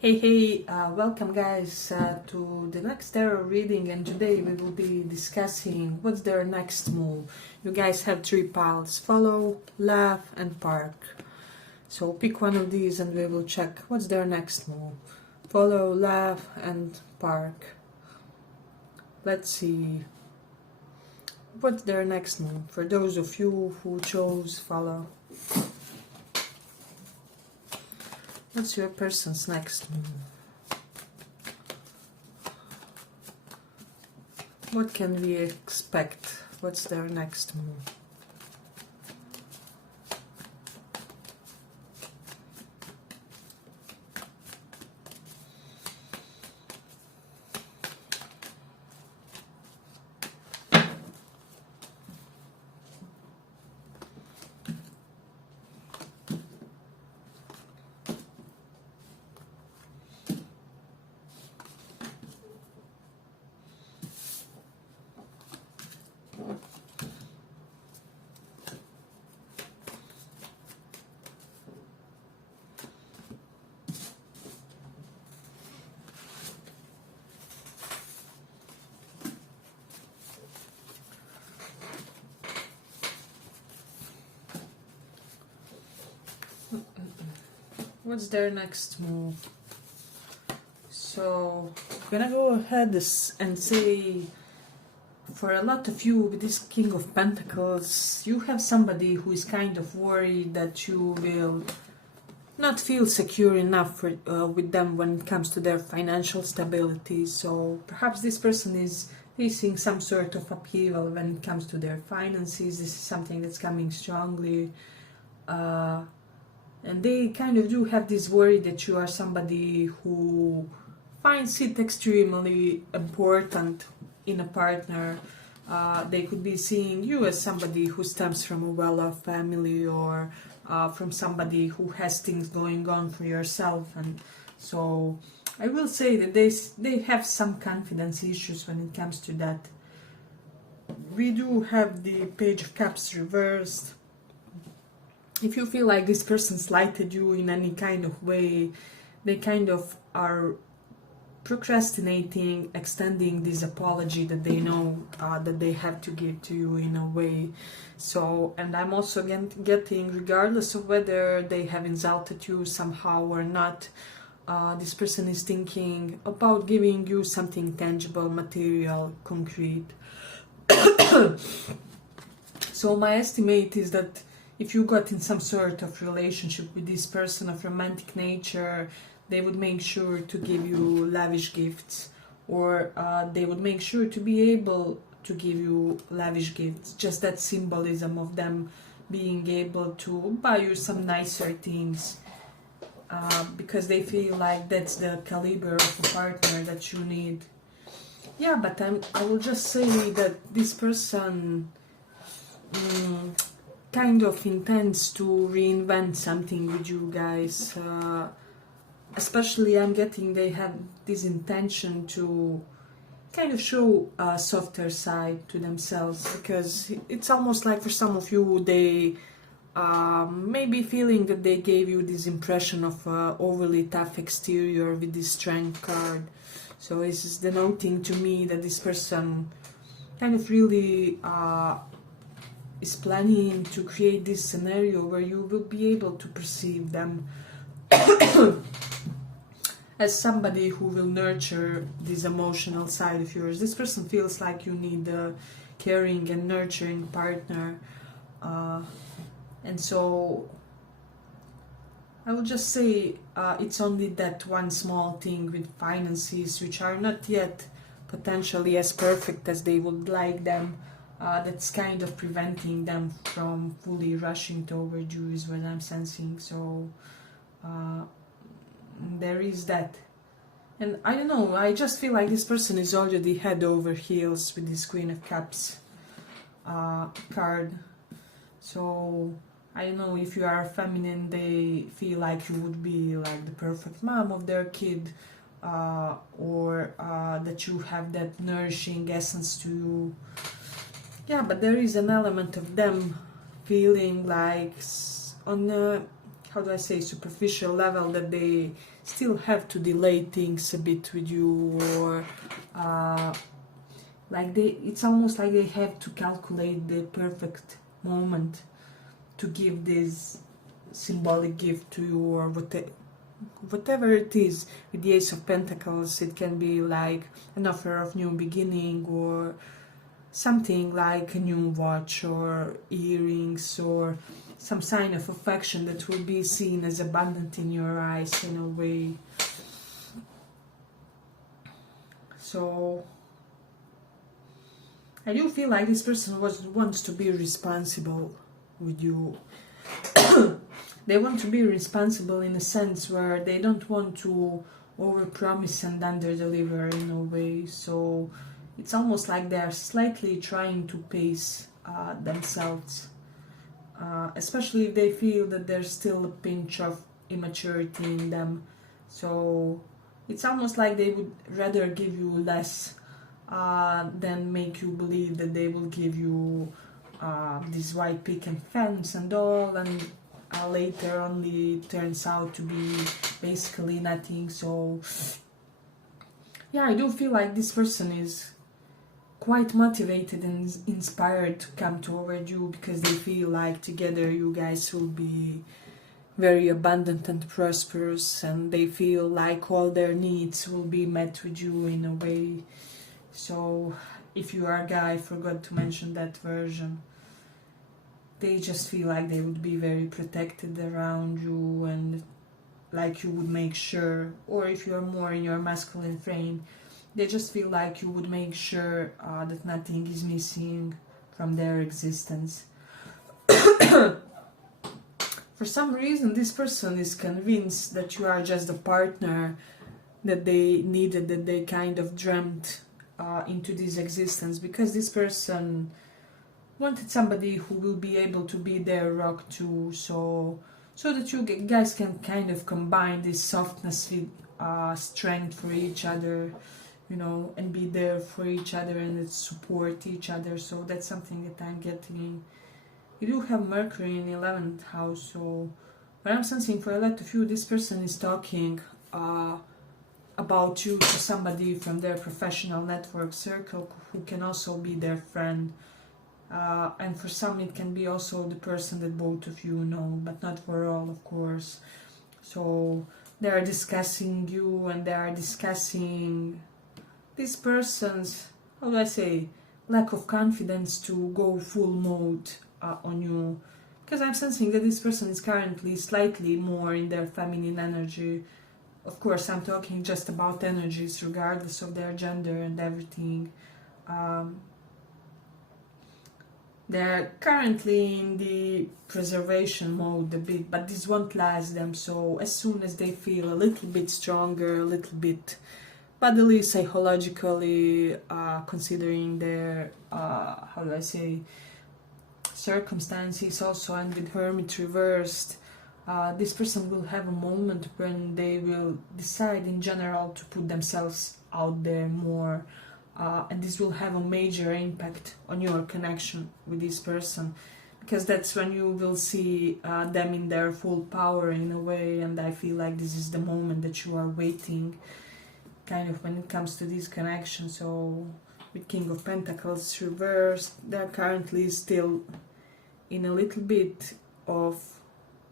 Welcome guys to the next tarot reading, and today we will be discussing what's their next move. You guys have three piles: follow, laugh and park. So pick one of these and we will check what's their next move. Follow, laugh and park. Let's see what's their next move for those of you who chose follow. What's your person's next move? What can we expect? What's their next move? What's their next move? So I'm gonna go ahead and say, for a lot of you with this King of Pentacles, you have somebody who is kind of worried that you will not feel secure enough with them when it comes to their financial stability. So perhaps this person is facing some sort of upheaval when it comes to their finances. This is something that's coming strongly. And they kind of do have this worry that you are somebody who finds it extremely important in a partner. They could be seeing you as somebody who stems from a well-off family, or from somebody who has things going on for yourself. And so I will say that they have some confidence issues when it comes to that. We do have the Page of Cups reversed. If you feel like this person slighted you in any kind of way, they kind of are procrastinating, extending this apology that they know that they have to give to you in a way. So, and I'm also getting, regardless of whether they have insulted you somehow or not, this person is thinking about giving you something tangible, material, concrete. So my estimate is that if you got in some sort of relationship with this person of romantic nature, they would make sure to give you lavish gifts, or they would make sure to be able to give you lavish gifts. Just that symbolism of them being able to buy you some nicer things, because they feel like that's the caliber of a partner that you need. Yeah, but I will just say that this person kind of intends to reinvent something with you guys. Especially I'm getting they have this intention to kind of show a softer side to themselves, because it's almost like for some of you they may be feeling that they gave you this impression of overly tough exterior with this Strength card. So this is denoting to me that this person kind of really is planning to create this scenario where you will be able to perceive them as somebody who will nurture this emotional side of yours. This person feels like you need a caring and nurturing partner. And so I would just say it's only that one small thing with finances, which are not yet potentially as perfect as they would like them, that's kind of preventing them from fully rushing toward you, is what I'm sensing. So there is that. And I don't know, I just feel like this person is already head over heels with this Queen of Cups card. So I don't know, if you are feminine, they feel like you would be like the perfect mom of their kid, or that you have that nourishing essence to you. Yeah, but there is an element of them feeling like on a, how do I say, superficial level, that they still have to delay things a bit with you, or like it's almost like they have to calculate the perfect moment to give this symbolic gift to you, or whatever it is. With the Ace of Pentacles, it can be like an offer of new beginning, or something like a new watch or earrings, or some sign of affection that will be seen as abundant in your eyes in a way. So I do feel like this person wants to be responsible with you. They want to be responsible in a sense where they don't want to overpromise and underdeliver in a way. So it's almost like they're slightly trying to pace themselves, especially if they feel that there's still a pinch of immaturity in them. So it's almost like they would rather give you less than make you believe that they will give you this white picket fence and all, and later only turns out to be basically nothing. So yeah, I do feel like this person is quite motivated and inspired to come toward you, because they feel like together you guys will be very abundant and prosperous, and they feel like all their needs will be met with you in a way. So if you are a guy, I forgot to mention that version. They just feel like they would be very protected around you, and like you would make sure, or if you're more in your masculine frame, they just feel like you would make sure that nothing is missing from their existence. For some reason, this person is convinced that you are just the partner that they needed, that they kind of dreamt into this existence, because this person wanted somebody who will be able to be their rock too, so that you guys can kind of combine this softness with strength for each other, you know, and be there for each other and support each other. So that's something that I'm getting. You do have Mercury in the 11th house, so what I'm sensing for a lot of you, this person is talking about you to somebody from their professional network circle who can also be their friend. And for some it can be also the person that both of you know, but not for all, of course. So they are discussing you, and they are discussing this person's, how do I say, lack of confidence to go full mode on you, because I'm sensing that this person is currently slightly more in their feminine energy. Of course, I'm talking just about energies regardless of their gender and everything. They're currently in the preservation mode a bit, but this won't last them. So as soon as they feel a little bit stronger, a little bit bodily, psychologically, considering their, how do I say, circumstances also, and with Hermit reversed, this person will have a moment when they will decide in general to put themselves out there more. And this will have a major impact on your connection with this person, because that's when you will see them in their full power in a way. And I feel like this is the moment that you are waiting, kind of, when it comes to this connection. So with King of Pentacles reversed, they're currently still in a little bit of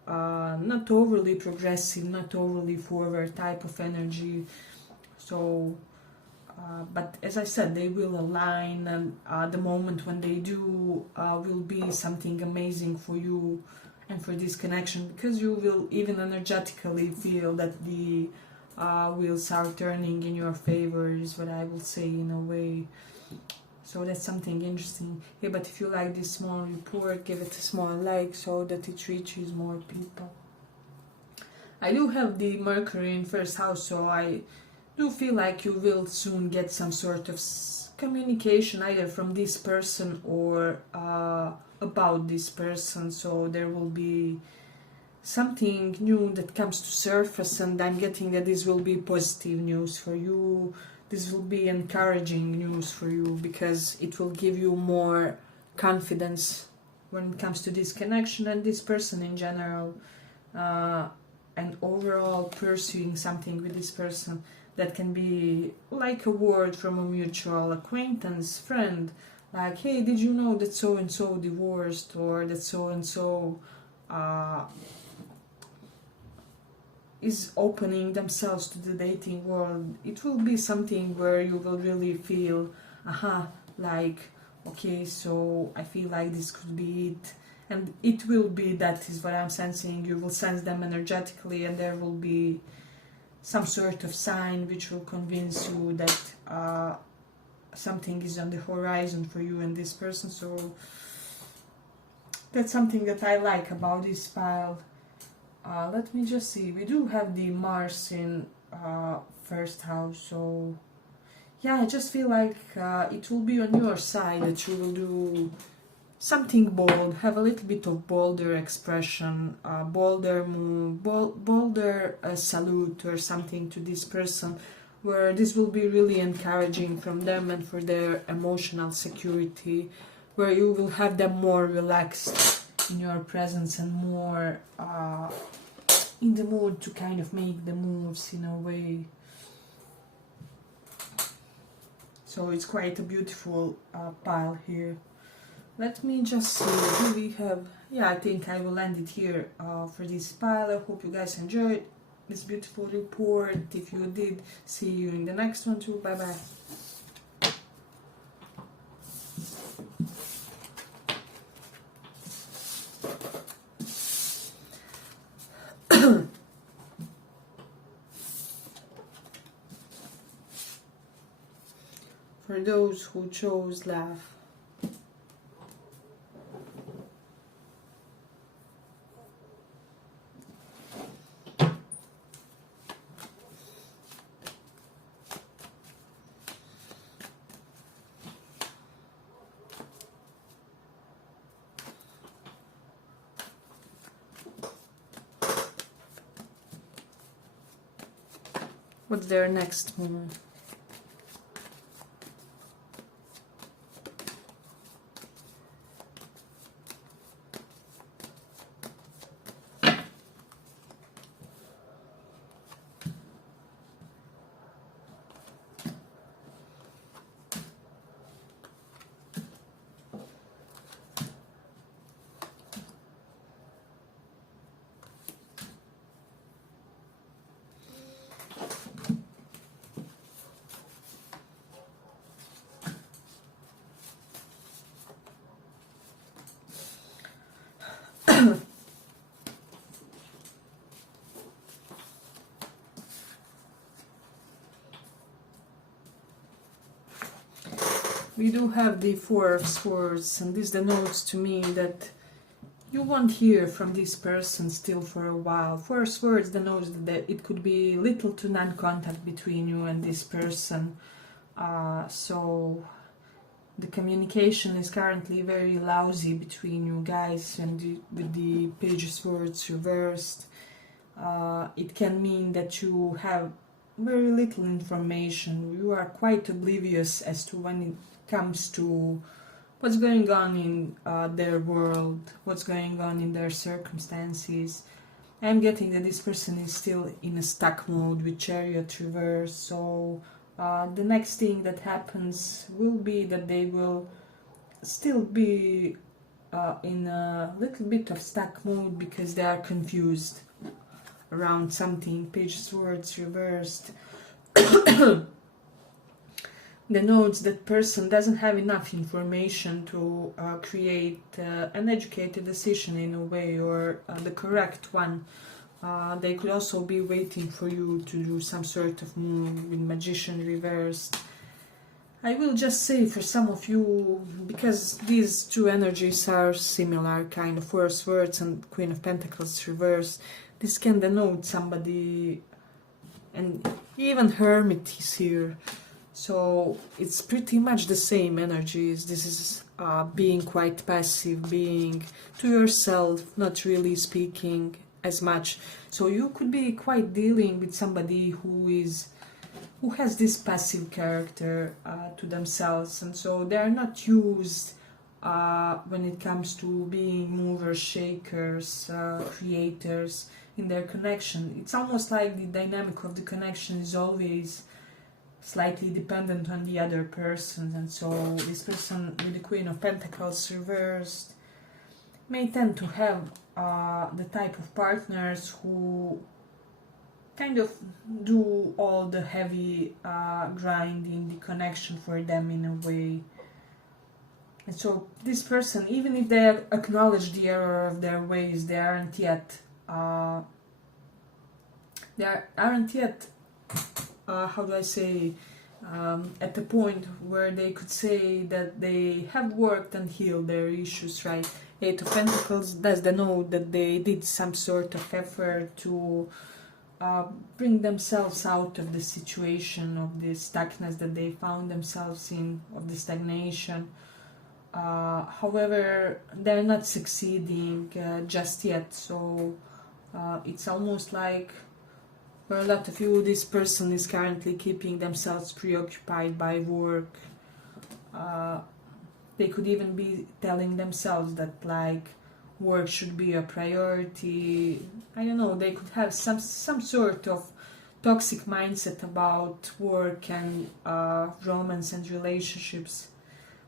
not overly progressive, not overly forward type of energy. So but as I said, they will align, and the moment when they do will be something amazing for you and for this connection, because you will even energetically feel that the wheels are turning in your favor, is what I will say in a way. So that's something interesting. Yeah, but if you like this small report, give it a small like so that it reaches more people. I do have the Mercury in first house, so I do feel like you will soon get some sort of communication either from this person or about this person. So there will be something new that comes to surface, and I'm getting that this will be positive news for you. This will be encouraging news for you, because it will give you more confidence when it comes to this connection and this person in general. and overall pursuing something with this person. That can be like a word from a mutual acquaintance, friend, like, hey, did you know that so and so divorced, or that so and so is opening themselves to the dating world. It will be something where you will really feel, like, okay, so I feel like this could be it. And it will be, that is what I'm sensing. You will sense them energetically, and there will be some sort of sign which will convince you that something is on the horizon for you and this person. So that's something that I like about this file. Let me just see. We do have the Mars in first house, so yeah, I just feel like it will be on your side, that you will do something bold, have a little bit of bolder expression, bolder move, bolder salute or something to this person, where this will be really encouraging from them and for their emotional security, where you will have them more relaxed in your presence and more in the mood to kind of make the moves in a way. So it's quite a beautiful pile here. Let me just see, do we have... Yeah, I think I will end it here for this pile. I hope you guys enjoyed this beautiful report. If you did, see you in the next one too. Bye bye. For those who chose laugh. What's their next move? We do have the Four of Swords, and this denotes to me that you won't hear from this person still for a while. Four of Swords denotes that it could be little to none contact between you and this person. So the communication is currently very lousy between you guys, and with the Page of Swords reversed, it can mean that you have very little information. You are quite oblivious as to when it comes to what's going on in their world, what's going on in their circumstances. I'm getting that this person is still in a stuck mode with Chariot reverse, so the next thing that happens will be that they will still be in a little bit of stuck mode because they are confused around something. Page of Swords reversed denotes that person doesn't have enough information to create an educated decision in a way, or the correct one. They could also be waiting for you to do some sort of move with Magician reversed. I will just say for some of you, because these two energies are similar, kind of Four of Swords and Queen of Pentacles reversed, this can denote somebody, and even Hermit is here. So it's pretty much the same energies. This is being quite passive, being to yourself, not really speaking as much. So you could be quite dealing with somebody who has this passive character to themselves, and so they are not used when it comes to being movers, shakers, creators in their connection. It's almost like the dynamic of the connection is always slightly dependent on the other person, and so this person with the Queen of Pentacles reversed may tend to have the type of partners who kind of do all the heavy grinding, the connection for them in a way. And so this person, even if they acknowledge the error of their ways, they aren't yet how do I say, at the point where they could say that they have worked and healed their issues, right? Eight of Pentacles does denote that they did some sort of effort to bring themselves out of the situation, of the stuckness that they found themselves in, of the stagnation. However, they're not succeeding just yet, so it's almost like for a lot of you, this person is currently keeping themselves preoccupied by work. They could even be telling themselves that like work should be a priority. I don't know, they could have some sort of toxic mindset about work and romance and relationships.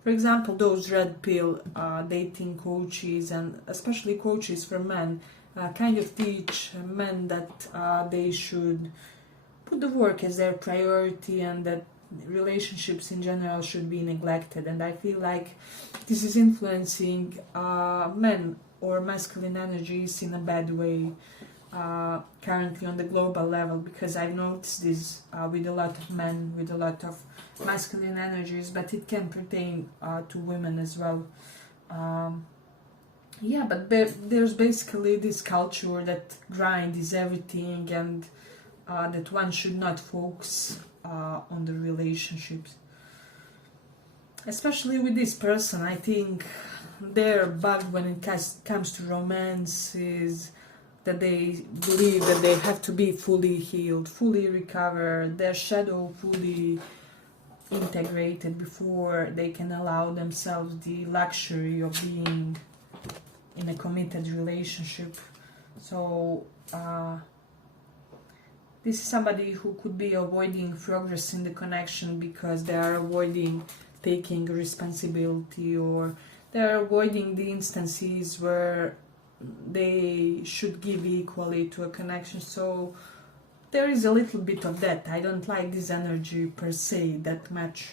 For example, those red pill dating coaches, and especially coaches for men, kind of teach men that they should put the work as their priority and that relationships in general should be neglected. And I feel like this is influencing men or masculine energies in a bad way currently on the global level, because I've noticed this with a lot of men, with a lot of masculine energies, but it can pertain to women as well. Yeah, but there's basically this culture that grind is everything, and that one should not focus on the relationships. Especially with this person, I think their bug when it comes to romance is that they believe that they have to be fully healed, fully recovered, their shadow fully integrated before they can allow themselves the luxury of being in a committed relationship. So this is somebody who could be avoiding progress in the connection because they are avoiding taking responsibility, or they are avoiding the instances where they should give equally to a connection. So there is a little bit of that. I don't like this energy per se that much.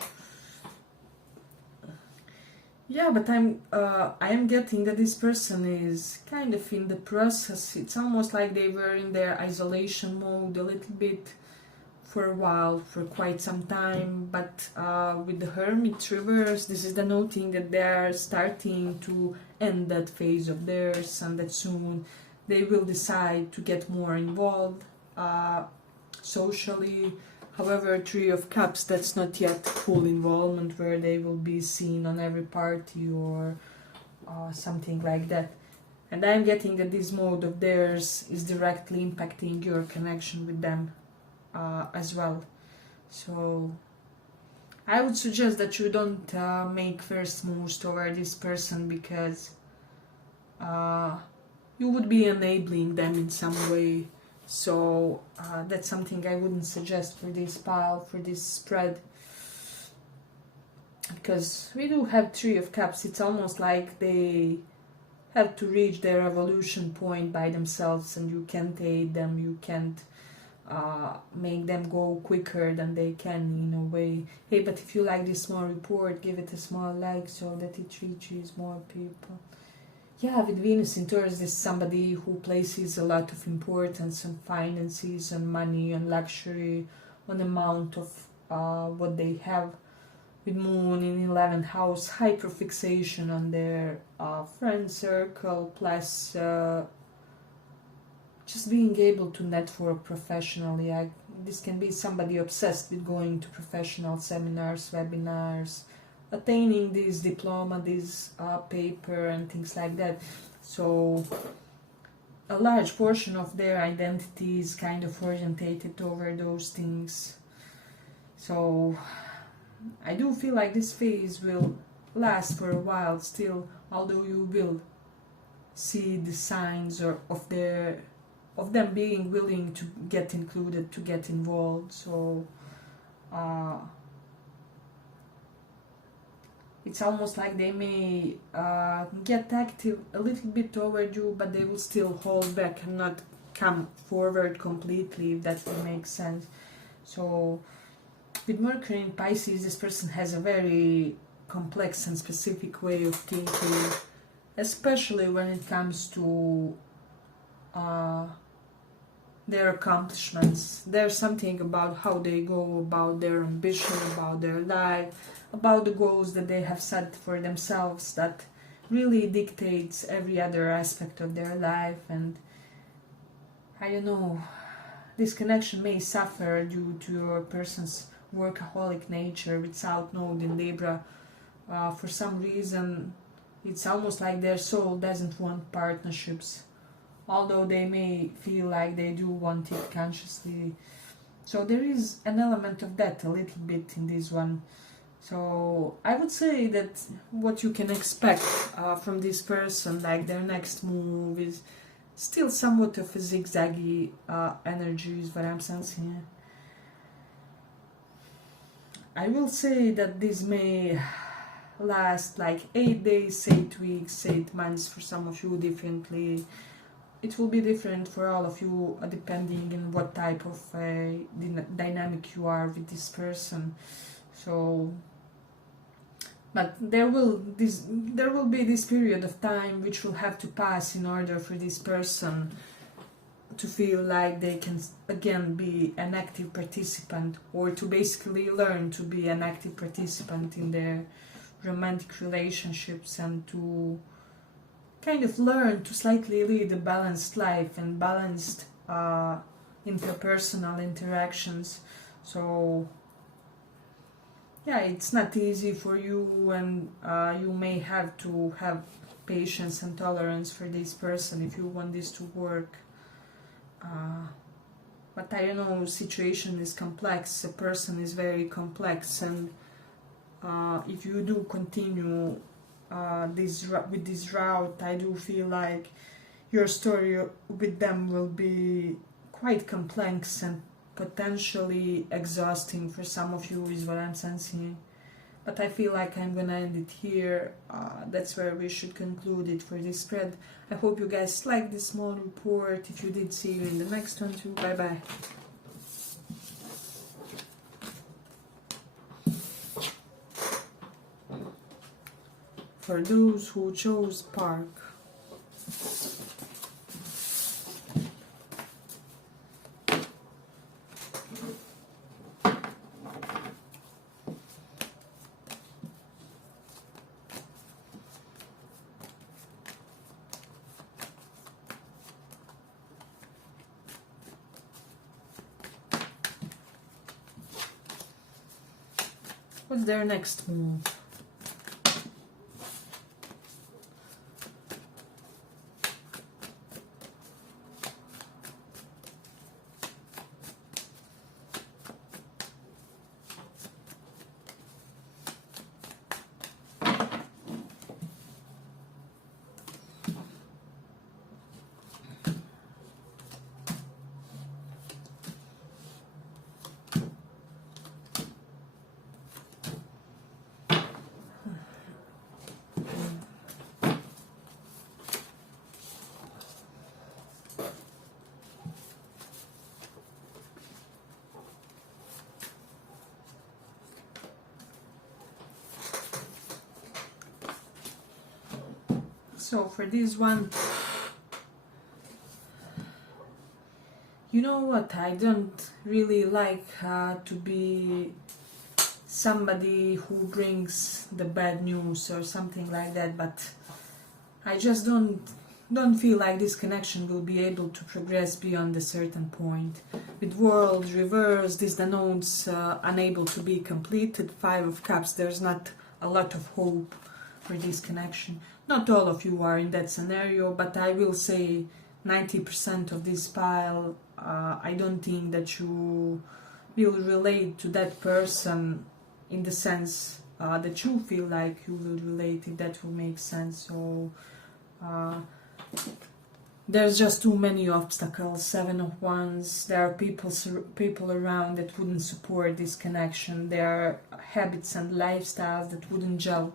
Yeah, but I am getting that this person is kind of in the process. It's almost like they were in their isolation mode a little bit for a while, for quite some time. But with the Hermit reverse, this is denoting that they are starting to end that phase of theirs, and that soon they will decide to get more involved socially. However, Three of Cups, that's not yet full involvement where they will be seen on every party or something like that. And I'm getting that this mode of theirs is directly impacting your connection with them as well. So I would suggest that you don't make first moves toward this person, because you would be enabling them in some way. So that's something I wouldn't suggest for this pile, for this spread, because we do have Three of Cups. It's almost like they have to reach their evolution point by themselves, and you can't aid them, you can't make them go quicker than they can in a way. Hey, but if you like this small report, give it a small like so that it reaches more people. Yeah, with Venus in Taurus, this is somebody who places a lot of importance on finances, on money, on luxury, on amount of what they have. With Moon in 11th house, hyperfixation on their friend circle, plus just being able to network professionally. This can be somebody obsessed with going to professional seminars, webinars, attaining this diploma, this paper and things like that. So a large portion of their identity is kind of orientated over those things. So I do feel like this phase will last for a while still, although you will see the signs of them being willing to get included, to get involved. So it's almost like they may get active a little bit toward you, but they will still hold back and not come forward completely, if that will make sense. So with Mercury in Pisces, this person has a very complex and specific way of thinking, especially when it comes to their accomplishments. There's something about how they go about their ambition, about their life, about the goals that they have set for themselves, that really dictates every other aspect of their life. And I don't know, this connection may suffer due to your person's workaholic nature with South Node in Libra. For some reason, it's almost like their soul doesn't want partnerships, although they may feel like they do want it consciously. So there is an element of that a little bit in this one. So I would say that what you can expect from this person, like their next move, is still somewhat of a zigzaggy energy, is what I'm sensing. I will say that this may last like 8 days, 8 weeks, 8 months for some of you differently. It will be different for all of you depending on what type of dynamic you are with this person. So, but there will be this period of time which will have to pass in order for this person to feel like they can again be an active participant, or to basically learn to be an active participant in their romantic relationships, and to kind of learn to slightly lead a balanced life and balanced interpersonal interactions. So yeah, it's not easy for you, and you may have to have patience and tolerance for this person if you want this to work. But I don't know, situation is complex, a person is very complex, and if you do continue with this route, I do feel like your story with them will be quite complex and potentially exhausting for some of you, is what I'm sensing. But I feel like I'm gonna end it here. That's where we should conclude it for this spread. I hope you guys liked this small report. If you did, see you in the next one too. Bye bye. For those who chose Park. What's their next move? So for this one, you know what, I don't really like to be somebody who brings the bad news or something like that, but I just don't feel like this connection will be able to progress beyond a certain point. With world reverse, this denotes unable to be completed. 5 of Cups, there's not a lot of hope for this connection. Not all of you are in that scenario, but I will say 90% of this pile, I don't think that you will relate to that person in the sense that you feel like you will relate, if that will make sense. So there's just too many obstacles. Seven of Wands. There are people around that wouldn't support this connection. There are habits and lifestyles that wouldn't gel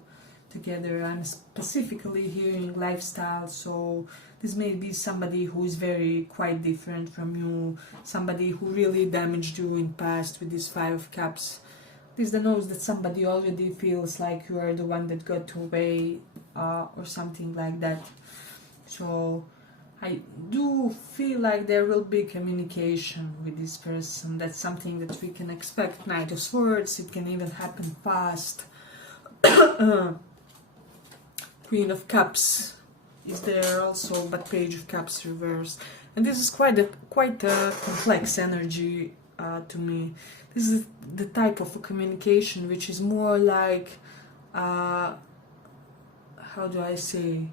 together. I'm specifically hearing lifestyle, so this may be somebody who is very quite different from you, somebody who really damaged you in past with this Five of Cups. This denotes that somebody already feels like you are the one that got away, or something like that. So I do feel like there will be communication with this person. That's something that we can expect. Knight of Swords, it can even happen fast. Queen of Cups is there also, but Page of Cups reversed. And this is quite a complex energy to me. This is the type of a communication which is more like, how do I say?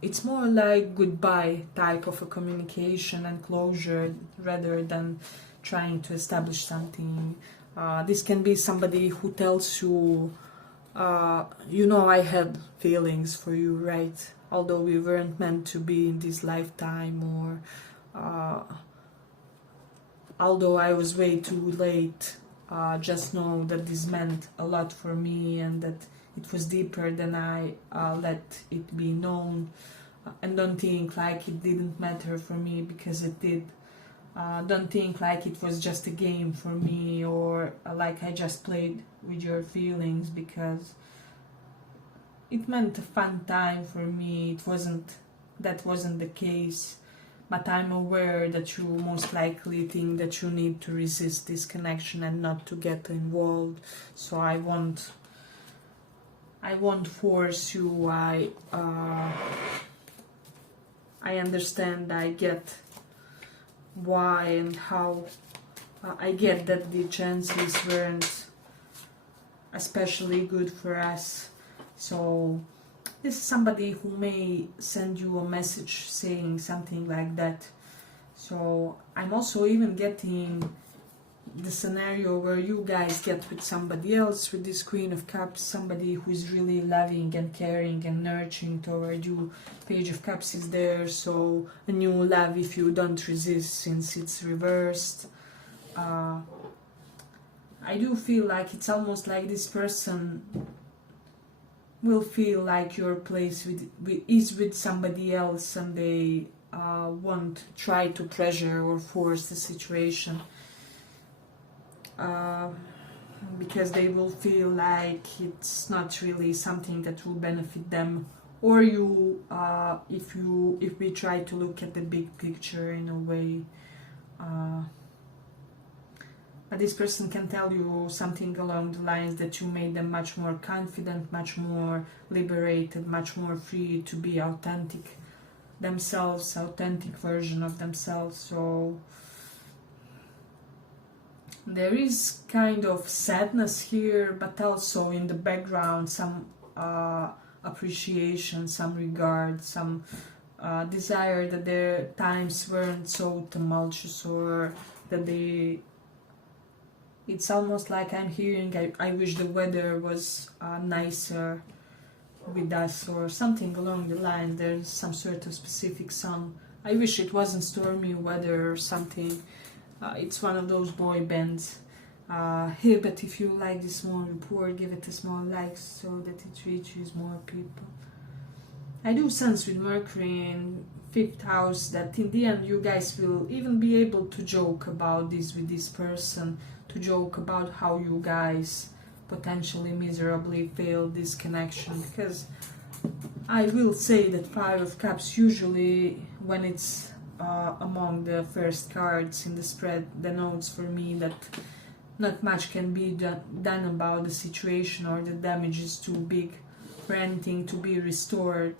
It's more like goodbye type of a communication and closure rather than trying to establish something. This can be somebody who tells you, you know, I had feelings for you, right? Although we weren't meant to be in this lifetime, or although I was way too late, just know that this meant a lot for me and that it was deeper than I let it be known. And don't think like it didn't matter for me, because it did. Don't think like it was just a game for me, or like I just played with your feelings, because it meant a fun time for me. That wasn't the case. But I'm aware that you most likely think that you need to resist this connection and not to get involved. So I won't force you. I understand, I get why and how. I get that the chances weren't especially good for us. So this is somebody who may send you a message saying something like that. So I'm also even getting the scenario where you guys get with somebody else with this Queen of Cups, somebody who is really loving and caring and nurturing toward you. Page of Cups is there, so a new love if you don't resist, since it's reversed. I do feel like it's almost like this person will feel like your place is with somebody else, and they won't try to pressure or force the situation, because they will feel like it's not really something that will benefit them or you, if we try to look at the big picture in a way. But this person can tell you something along the lines that you made them much more confident, much more liberated, much more free to be authentic themselves, authentic version of themselves. So there is kind of sadness here, but also in the background some appreciation, some regard, some desire that their times weren't so tumultuous, or that they... It's almost like I'm hearing, I wish the weather was nicer with us, or something along the line. There's some sort of specific song. I wish it wasn't stormy weather or something. It's one of those boy bands. Hey, but if you like this small report, give it a small like so that it reaches more people. I do sense with Mercury in 5th house that in the end you guys will even be able to joke about this with this person, to joke about how you guys potentially miserably failed this connection, because I will say that Five of Cups usually, when it's among the first cards in the spread, denotes for me that not much can be done about the situation, or the damage is too big for anything to be restored.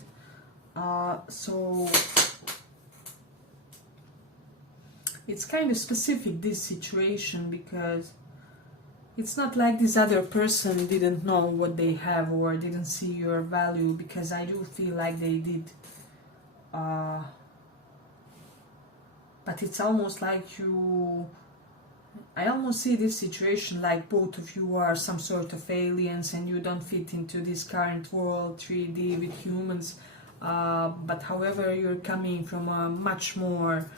So it's kind of specific, this situation, because it's not like this other person didn't know what they have or didn't see your value, because I do feel like they did. But it's almost like you I almost see this situation like both of you are some sort of aliens and you don't fit into this current world 3D with humans, but however you're coming from a much more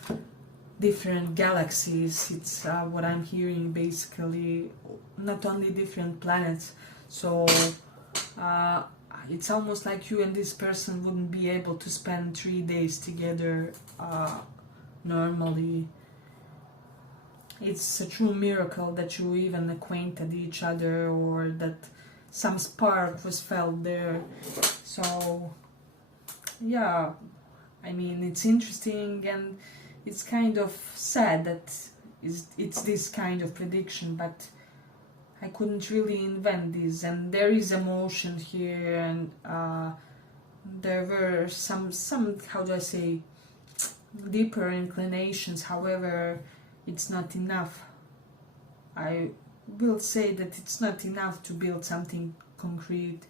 different galaxies. It's what I'm hearing, basically, not only different planets. So it's almost like you and this person wouldn't be able to spend 3 days together normally. It's a true miracle that you even acquainted each other, or that some spark was felt there. So yeah, I mean, it's interesting, and it's kind of sad that it's this kind of prediction, but I couldn't really invent this, and there is emotion here, and there were some how do I say, deeper inclinations. However, it's not enough. I will say that it's not enough to build something concrete.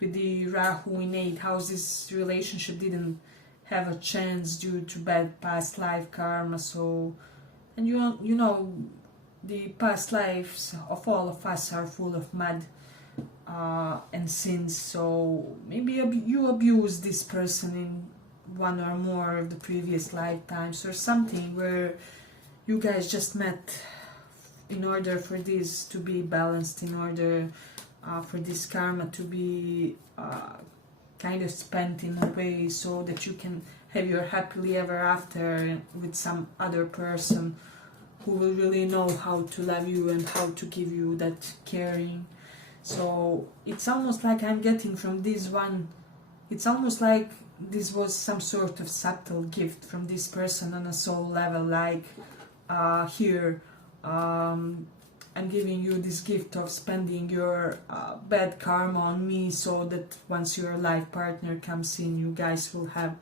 With the Rahu in 8th house, this relationship didn't have a chance due to bad past life karma. So, and you know, the past lives of all of us are full of mud and sins. So maybe you abused this person in one or more of the previous lifetimes, or something, where you guys just met in order for this to be balanced, in order for this karma to be kind of spent in a way so that you can have your happily ever after with some other person who will really know how to love you and how to give you that caring. So it's almost like I'm getting from this one, it's almost like this was some sort of subtle gift from this person on a soul level, like here I'm giving you this gift of spending your bad karma on me, so that once your life partner comes in, you guys will have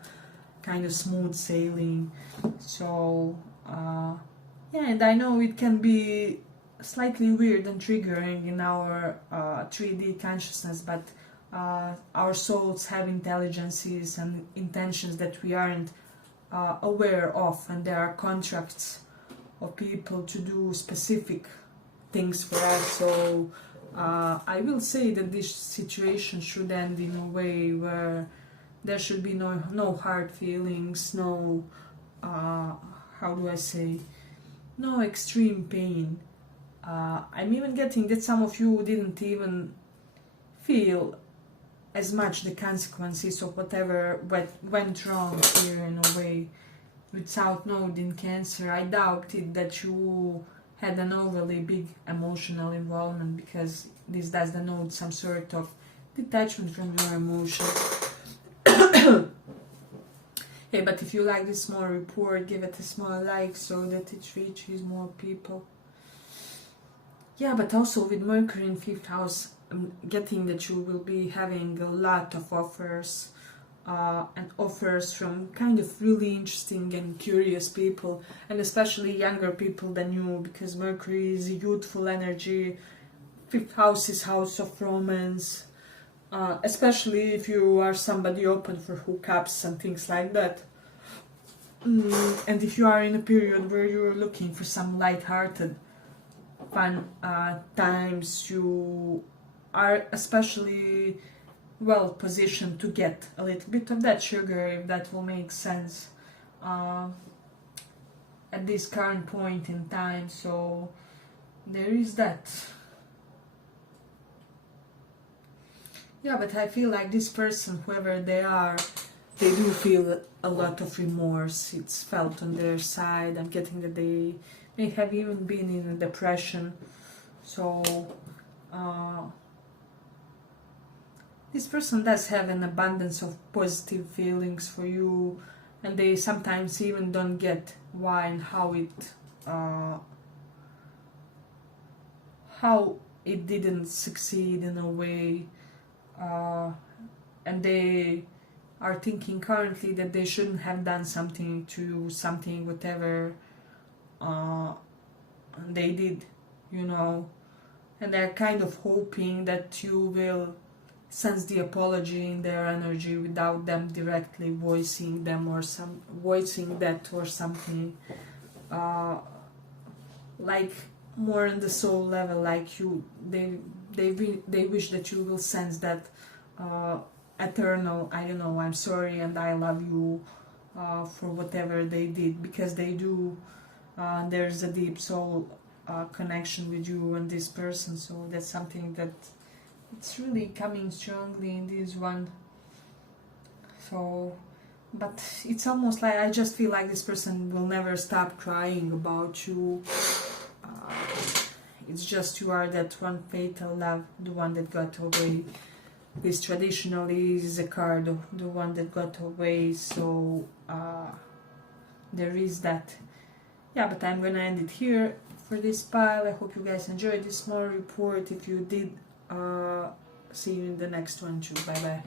kind of smooth sailing. So yeah, and I know it can be slightly weird and triggering in our 3D consciousness, but our souls have intelligences and intentions that we aren't aware of, and there are contracts of people to do specific things for us. So I will say that this situation should end in a way where there should be no hard feelings, no how do I say, no extreme pain. I'm even getting that some of you didn't even feel as much the consequences of whatever went wrong here, in a way. With South Node in Cancer, I doubted that you had an overly big emotional involvement, because this does denote some sort of detachment from your emotions. Hey, but if you like this small report, give it a small like so that it reaches more people. Yeah, but also with Mercury in 5th house, I'm getting that you will be having a lot of offers, and offers from kind of really interesting and curious people, and especially younger people than you, because Mercury is a youthful energy. 5th house is house of romance, especially if you are somebody open for hookups and things like that. And if you are in a period where you're looking for some light-hearted fun times, you are especially well positioned to get a little bit of that sugar, if that will make sense, at this current point in time. So there is that. Yeah, but I feel like this person, whoever they are, they do feel a lot of remorse. It's felt on their side. I'm getting that they may have even been in a depression. So this person does have an abundance of positive feelings for you, and they sometimes even don't get why and how it didn't succeed in a way, and they are thinking currently that they shouldn't have done something to something, whatever they did, you know, and they're kind of hoping that you will sense the apology in their energy without them directly voicing that or something. Like more on the soul level, like they wish that you will sense that eternal, I don't know, I'm sorry and I love you for whatever they did, because they do. There's a deep soul connection with you and this person, so that's something that it's really coming strongly in this one. So, but it's almost like I just feel like this person will never stop crying about you. It's just you are that one fatal love, the one that got away. This traditionally is a card of the one that got away, so there is that. Yeah, but I'm gonna end it here for this pile. I hope you guys enjoyed this small report. If you did, see you in the next one too. Bye bye.